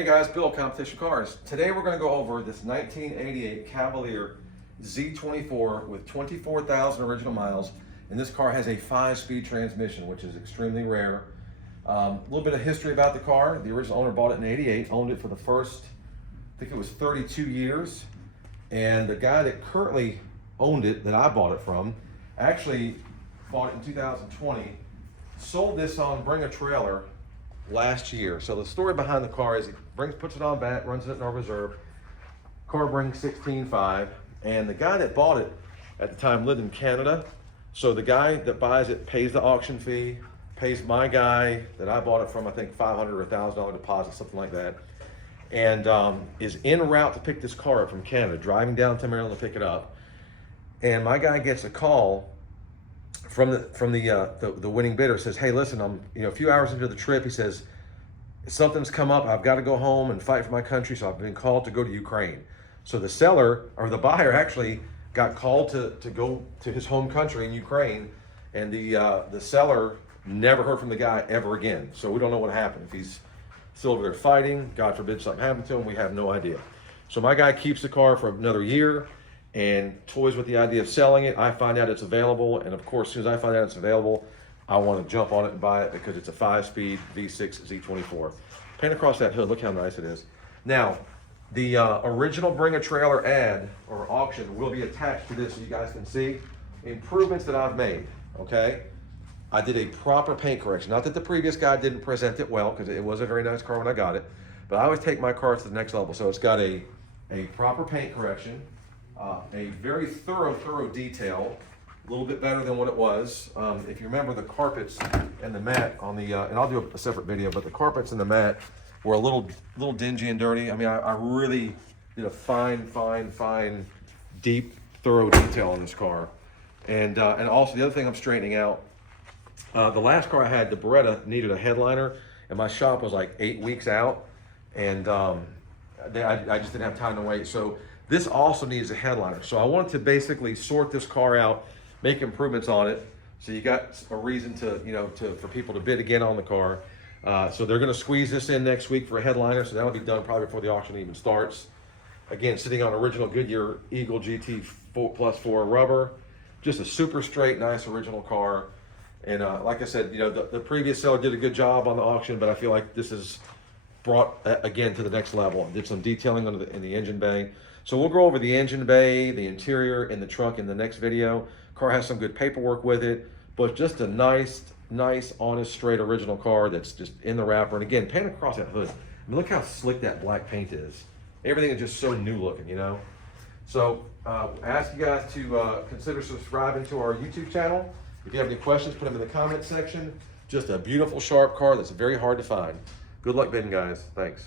Hey guys, Bill, Competition Cars. Today we're going to go over this 1988 Cavalier Z24 with 24,000 original miles, and this car has a 5-speed transmission, which is extremely rare. A little bit of history about the car. The original owner bought it in '88, owned it for the first, I think it was 32 years, and the guy that currently owned it, that I bought it from, actually bought it in 2020, sold this on Bring a Trailer last year. So the story behind the car is he puts it on back, runs it in our reserve. Car brings 16.5, and the guy that bought it at the time lived in Canada. So the guy that buys it pays the auction fee, pays my guy that I bought it from, I think $500 or $1,000 deposit, something like that, and is en route to pick this car up from Canada, driving down to Maryland to pick it up. And my guy gets a call from the winning bidder. Says, hey, listen, I'm a few hours into the trip. He says, something's come up. I've got to go home and fight for my country, so I've been called to go to Ukraine. So the seller, or the buyer, actually got called to go to his home country in Ukraine, and the seller never heard from the guy ever again. So we don't know what happened. If he's still over there fighting, God forbid something happened to him, we have no idea. So my guy keeps the car for another year and toys with the idea of selling it. I find out it's available, and of course, as soon as I find out it's available, I want to jump on it and buy it because it's a 5-speed V6 Z24. Paint across that hood, look how nice it is. Now, the original Bring a Trailer ad or auction will be attached to this so you guys can see improvements that I've made, okay? I did a proper paint correction. Not that the previous guy didn't present it well, because it was a very nice car when I got it, but I always take my cars to the next level. So it's got a proper paint correction, a very thorough detail, a little bit better than what it was. If you remember, the carpets and the mat on the, and I'll do a separate video, but the carpets and the mat were a little dingy and dirty. I mean, I really did a fine, deep, thorough detail on this car. And also the other thing I'm straightening out, the last car I had, the Beretta, needed a headliner, and my shop was like 8 weeks out, and I just didn't have time to wait. So this also needs a headliner. So I wanted to basically sort this car out, make improvements on it, so you got a reason to, for people to bid again on the car. So they're going to squeeze this in next week for a headliner, so that'll be done probably before the auction even starts. Again, sitting on original Goodyear Eagle GT Plus 4 rubber, just a super straight, nice original car. And like I said, the previous seller did a good job on the auction, but I feel like this is brought again to the next level. Did some detailing in the engine bay. So we'll go over the engine bay, the interior, and the trunk in the next video. Car has some good paperwork with it, but just a nice, honest, straight original car that's just in the wrapper. And again, paint across that hood. I mean, look how slick that black paint is. Everything is just so new looking, So I ask you guys to consider subscribing to our YouTube channel. If you have any questions, put them in the comment section. Just a beautiful, sharp car that's very hard to find. Good luck bidding, guys. Thanks.